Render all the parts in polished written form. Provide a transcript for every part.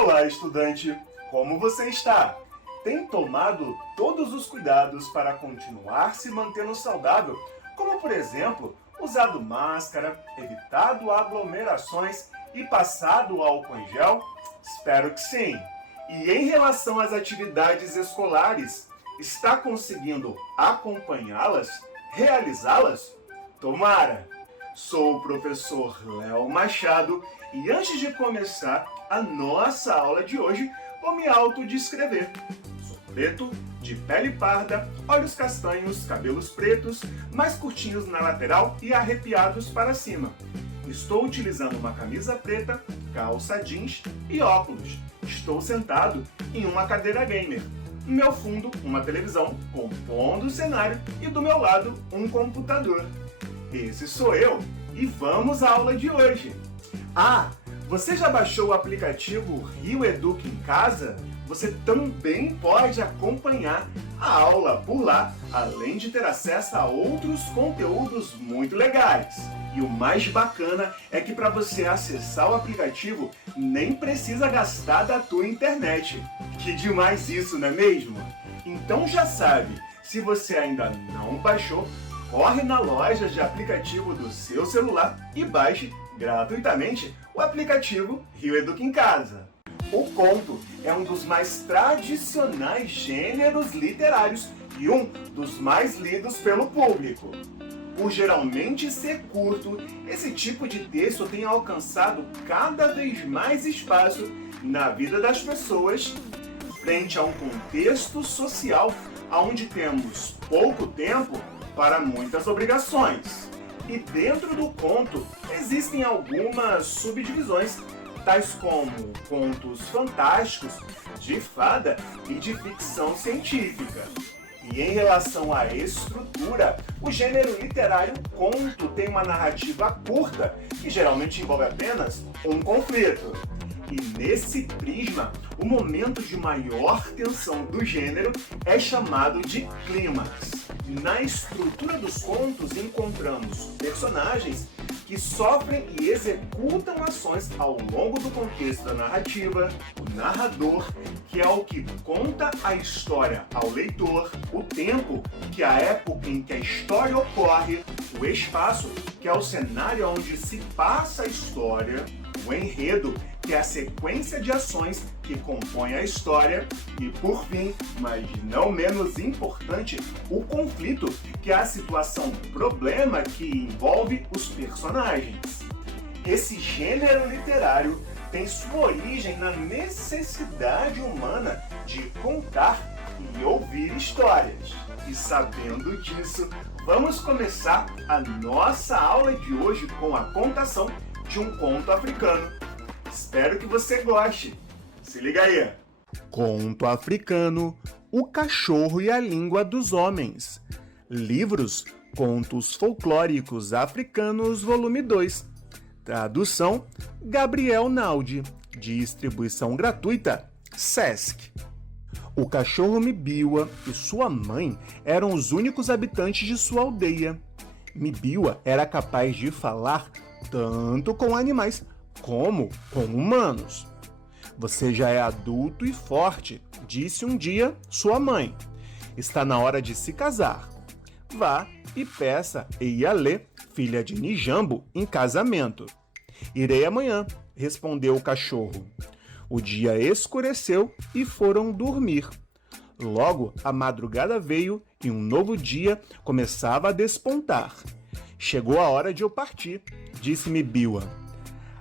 Olá, estudante! Como você está? Tem tomado todos os cuidados para continuar se mantendo saudável, como, por exemplo, usado máscara, evitado aglomerações e passado álcool em gel? Espero que sim! E em relação às atividades escolares, está conseguindo acompanhá-las? Realizá-las? Tomara! Sou o professor Léo Machado e antes de começar a nossa aula de hoje, vou me autodescrever. Sou preto, de pele parda, olhos castanhos, cabelos pretos, mais curtinhos na lateral e arrepiados para cima. Estou utilizando uma camisa preta, calça jeans e óculos. Estou sentado em uma cadeira gamer. No meu fundo, uma televisão compondo o cenário e do meu lado, um computador. Esse sou eu e vamos à aula de hoje. Ah, você já baixou o aplicativo Rio Educa em Casa? Você também pode acompanhar a aula por lá, além de ter acesso a outros conteúdos muito legais. E o mais bacana é que para você acessar o aplicativo nem precisa gastar da tua internet. Que demais isso, não é mesmo? Então já sabe, se você ainda não baixou, corre na loja de aplicativo do seu celular e baixe gratuitamente o aplicativo Rio Educa em Casa. O conto é um dos mais tradicionais gêneros literários e um dos mais lidos pelo público. Por geralmente ser curto, esse tipo de texto tem alcançado cada vez mais espaço na vida das pessoas frente a um contexto social onde temos pouco tempo para muitas obrigações. E dentro do conto existem algumas subdivisões, tais como contos fantásticos, de fada e de ficção científica. E em relação à estrutura, o gênero literário conto tem uma narrativa curta, que geralmente envolve apenas um conflito. E nesse prisma, o momento de maior tensão do gênero é chamado de clímax. Na estrutura dos contos encontramos personagens que sofrem e executam ações ao longo do contexto da narrativa, o narrador, que é o que conta a história ao leitor, o tempo, que é a época em que a história ocorre, o espaço, que é o cenário onde se passa a história, o enredo, que é a sequência de ações que compõe a história, e por fim, mas não menos importante, o conflito, que é a situação problema que envolve os personagens. Esse gênero literário tem sua origem na necessidade humana de contar e ouvir histórias. E sabendo disso, vamos começar a nossa aula de hoje com a contação de um conto africano. Espero que você goste. Se liga aí. Conto africano, O Cachorro e a Língua dos Homens. Livros, Contos Folclóricos Africanos, volume 2. Tradução, Gabriel Naldi. Distribuição gratuita, Sesc. O cachorro Mibiwa e sua mãe eram os únicos habitantes de sua aldeia. Mibiwa era capaz de falar tanto com animais como com humanos. Você já é adulto e forte, disse um dia sua mãe. Está na hora de se casar. Vá e peça Eyalê, filha de Nijambo, em casamento. Irei amanhã, respondeu o cachorro. O dia escureceu e foram dormir. Logo, a madrugada veio e um novo dia começava a despontar. Chegou a hora de eu partir, disse Mibiwa.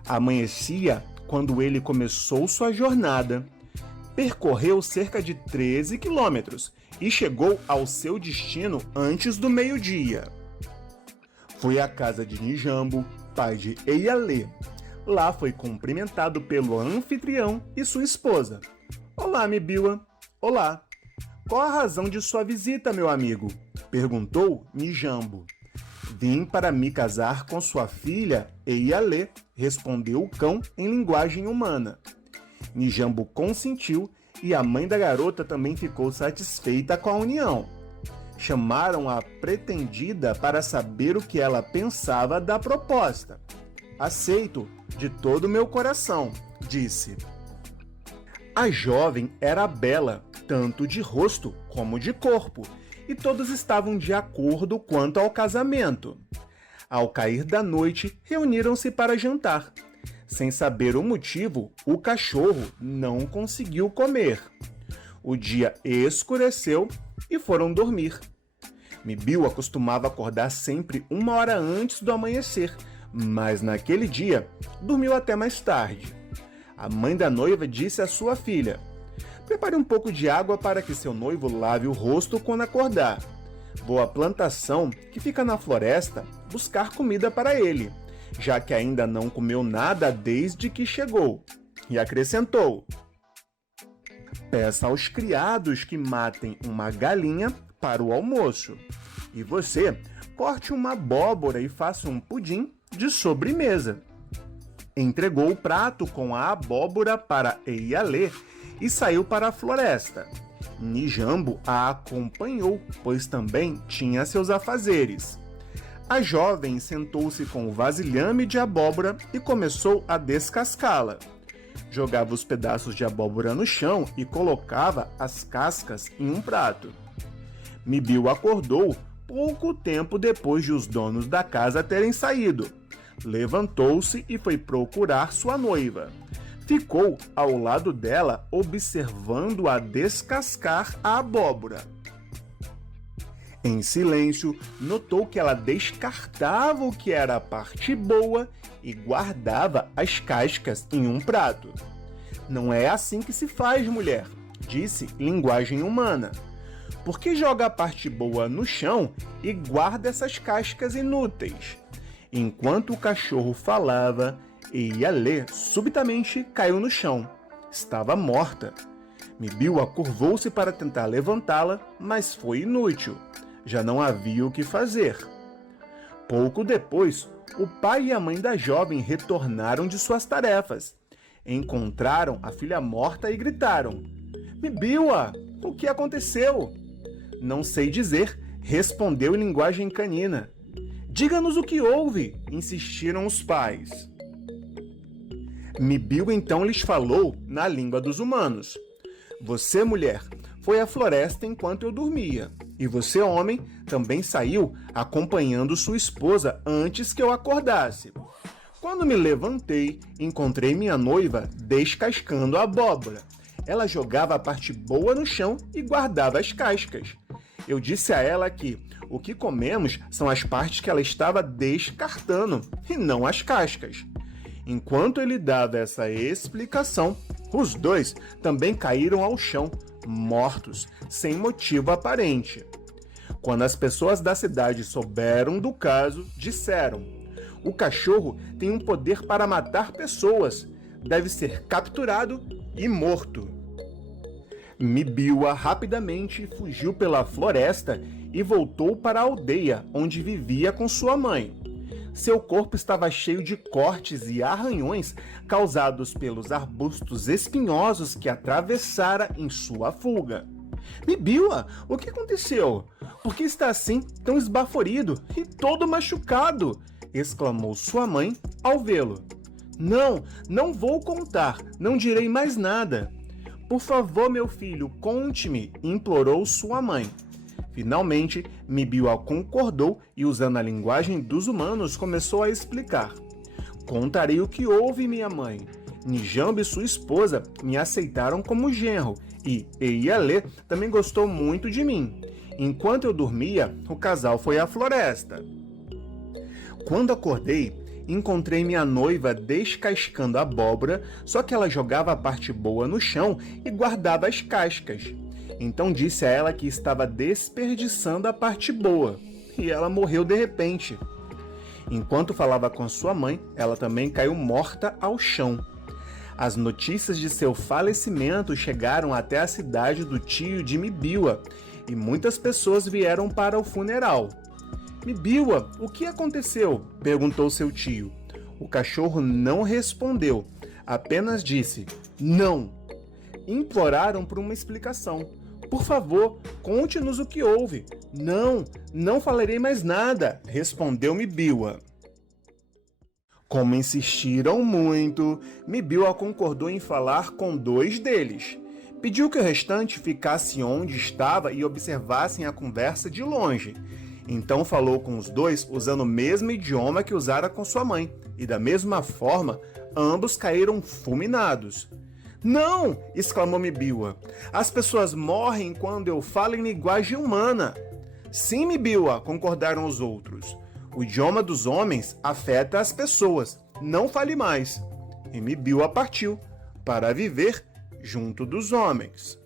Amanhecia quando ele começou sua jornada. Percorreu cerca de 13 quilômetros e chegou ao seu destino antes do meio-dia. Foi à casa de Nijambo, pai de Eyalê. Lá foi cumprimentado pelo anfitrião e sua esposa. Olá, Mibiwa. Olá. Qual a razão de sua visita, meu amigo? Perguntou Nijambo. Vim para me casar com sua filha, Eyalê, respondeu o cão em linguagem humana. Nijambo consentiu e a mãe da garota também ficou satisfeita com a união. Chamaram a pretendida para saber o que ela pensava da proposta. Aceito de todo o meu coração, disse. A jovem era bela, tanto de rosto como de corpo, e todos estavam de acordo quanto ao casamento. Ao cair da noite, reuniram-se para jantar. Sem saber o motivo, o cachorro não conseguiu comer. O dia escureceu e foram dormir. Mibiu costumava acordar sempre 1 hora antes do amanhecer, mas naquele dia dormiu até mais tarde. A mãe da noiva disse à sua filha: "Prepare um pouco de água para que seu noivo lave o rosto quando acordar. Vou à plantação que fica na floresta buscar comida para ele, já que ainda não comeu nada desde que chegou." E acrescentou: "Peça aos criados que matem uma galinha para o almoço. E você, corte uma abóbora e faça um pudim de sobremesa." Entregou o prato com a abóbora para Eialê e saiu para a floresta. Nijambo a acompanhou, pois também tinha seus afazeres. A jovem sentou-se com o vasilhame de abóbora e começou a descascá-la. Jogava os pedaços de abóbora no chão e colocava as cascas em um prato. Mibiu acordou pouco tempo depois de os donos da casa terem saído. Levantou-se e foi procurar sua noiva. Ficou ao lado dela, observando-a descascar a abóbora. Em silêncio, notou que ela descartava o que era a parte boa e guardava as cascas em um prato. "Não é assim que se faz, mulher", disse linguagem humana. "Por que joga a parte boa no chão e guarda essas cascas inúteis?" Enquanto o cachorro falava, Eialê subitamente caiu no chão. Estava morta. Mibiu curvou-se para tentar levantá-la, mas foi inútil. Já não havia o que fazer. Pouco depois, o pai e a mãe da jovem retornaram de suas tarefas. Encontraram a filha morta e gritaram: "Mibiu, o que aconteceu?" "Não sei dizer", respondeu em linguagem canina. "Diga-nos o que houve", insistiram os pais. Mibiu então lhes falou na língua dos humanos: "Você, mulher, foi à floresta enquanto eu dormia, e você, homem, também saiu acompanhando sua esposa antes que eu acordasse. Quando me levantei, encontrei minha noiva descascando a abóbora. Ela jogava a parte boa no chão e guardava as cascas. Eu disse a ela que o que comemos são as partes que ela estava descartando, e não as cascas." Enquanto ele dava essa explicação, os dois também caíram ao chão, mortos, sem motivo aparente. Quando as pessoas da cidade souberam do caso, disseram: "O cachorro tem um poder para matar pessoas. Deve ser capturado e morto." Mibiu rapidamente fugiu pela floresta e voltou para a aldeia, onde vivia com sua mãe. Seu corpo estava cheio de cortes e arranhões causados pelos arbustos espinhosos que atravessara em sua fuga. "Mibiu, o que aconteceu? Por que está assim, tão esbaforido e todo machucado?" exclamou sua mãe ao vê-lo. Não vou contar, não direi mais nada." "Por favor, meu filho, conte-me", implorou sua mãe. Finalmente, Mibiu concordou e, usando a linguagem dos humanos, começou a explicar. "Contarei o que houve, minha mãe. Nijambo e sua esposa me aceitaram como genro e Eialê também gostou muito de mim. Enquanto eu dormia, o casal foi à floresta. Quando acordei, encontrei minha noiva descascando a abóbora, só que ela jogava a parte boa no chão e guardava as cascas. Então disse a ela que estava desperdiçando a parte boa, e ela morreu de repente. Enquanto falava com sua mãe, ela também caiu morta ao chão. As notícias de seu falecimento chegaram até a cidade do tio de Mibiu, e muitas pessoas vieram para o funeral. "Mibiu, o que aconteceu?" perguntou seu tio. O cachorro não respondeu, apenas disse: "Não." Imploraram por uma explicação. "Por favor, conte-nos o que houve." Não falarei mais nada", respondeu Mibiu. Como insistiram muito, Mibiwa concordou em falar com 2 deles. Pediu que o restante ficasse onde estava e observassem a conversa de longe. Então falou com os 2 usando o mesmo idioma que usara com sua mãe, e da mesma forma, ambos caíram fulminados. "Não!" exclamou Mibiwa. "As pessoas morrem quando eu falo em linguagem humana." "Sim, Mibiwa", concordaram os outros. "O idioma dos homens afeta as pessoas. Não fale mais." E Mibiwa partiu para viver junto dos homens.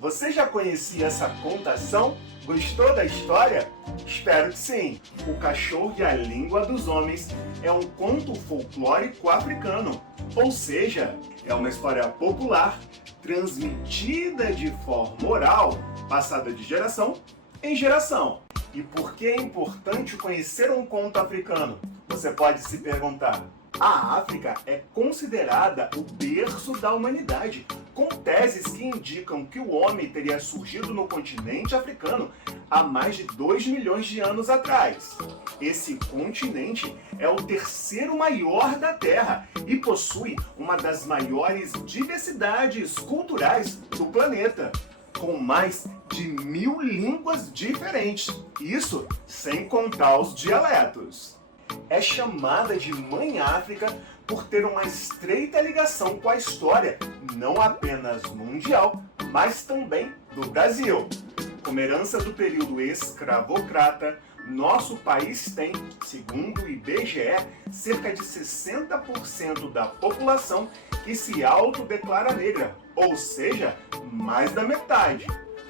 Você já conhecia essa contação? Gostou da história? Espero que sim! O Cachorro e a Língua dos Homens é um conto folclórico africano, ou seja, é uma história popular transmitida de forma oral, passada de geração em geração. E por que é importante conhecer um conto africano? Você pode se perguntar. A África é considerada o berço da humanidade, com teses que indicam que o homem teria surgido no continente africano há mais de 2 milhões de anos atrás. Esse continente é o 3º maior da Terra e possui uma das maiores diversidades culturais do planeta, com mais de 1000 línguas diferentes, isso sem contar os dialetos. É chamada de Mãe África por ter uma estreita ligação com a história, não apenas mundial, mas também do Brasil. Como herança do período escravocrata, nosso país tem, segundo o IBGE, cerca de 60% da população que se autodeclara negra, ou seja, mais da metade.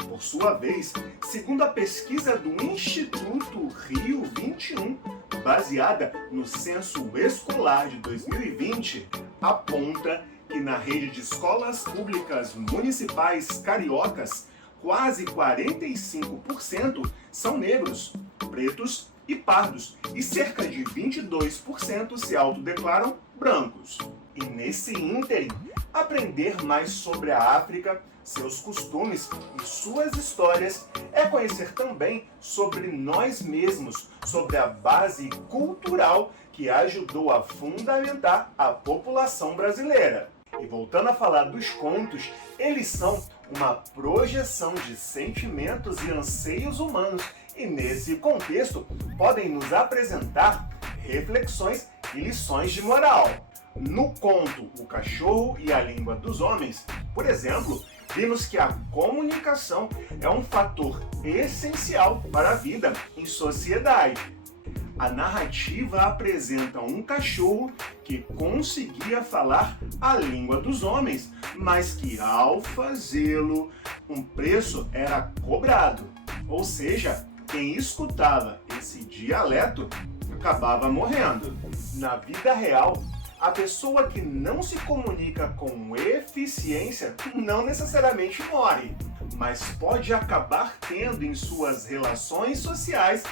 Por sua vez, segundo a pesquisa do Instituto Rio 21, baseada no Censo Escolar de 2020, aponta que na rede de escolas públicas municipais cariocas, quase 45% são negros, pretos e pardos, e cerca de 22% se autodeclaram brancos. E nesse ínterim, aprender mais sobre a África, seus costumes e suas histórias é conhecer também sobre nós mesmos, sobre a base cultural que ajudou a fundamentar a população brasileira. E voltando a falar dos contos, eles são uma projeção de sentimentos e anseios humanos e, nesse contexto, podem nos apresentar reflexões e lições de moral. No conto O Cachorro e a Língua dos Homens, por exemplo, vimos que a comunicação é um fator essencial para a vida em sociedade. A narrativa apresenta um cachorro que conseguia falar a língua dos homens, mas que ao fazê-lo, um preço era cobrado. Ou seja, quem escutava esse dialeto acabava morrendo. Na vida real, a pessoa que não se comunica com eficiência não necessariamente morre, mas pode acabar tendo em suas relações sociais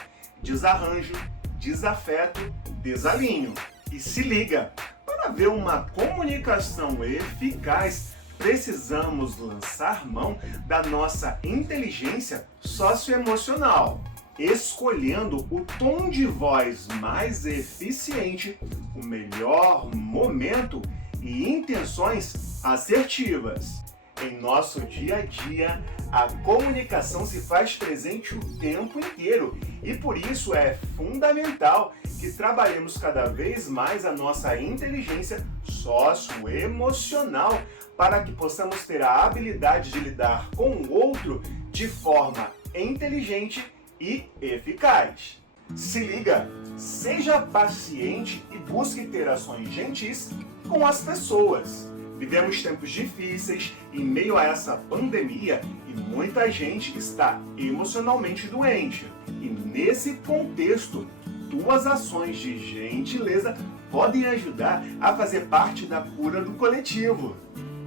desarranjo, desafeto, desalinho. E se liga, para ver uma comunicação eficaz, precisamos lançar mão da nossa inteligência socioemocional, escolhendo o tom de voz mais eficiente, o melhor momento e intenções assertivas. Em nosso dia a dia, a comunicação se faz presente o tempo inteiro e por isso é fundamental que trabalhemos cada vez mais a nossa inteligência socioemocional para que possamos ter a habilidade de lidar com o outro de forma inteligente e eficaz. Se liga, seja paciente e busque ter ações gentis com as pessoas. Vivemos tempos difíceis em meio a essa pandemia e muita gente está emocionalmente doente. E nesse contexto, tuas ações de gentileza podem ajudar a fazer parte da cura do coletivo.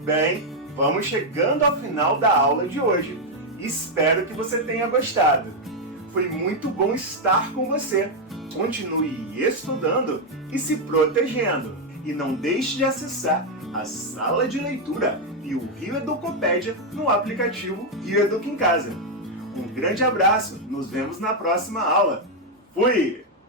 Bem, vamos chegando ao final da aula de hoje. Espero que você tenha gostado. Foi muito bom estar com você. Continue estudando e se protegendo. E não deixe de acessar a sala de leitura e o Rio Educopédia no aplicativo Rio Educa em Casa. Um grande abraço, nos vemos na próxima aula. Fui!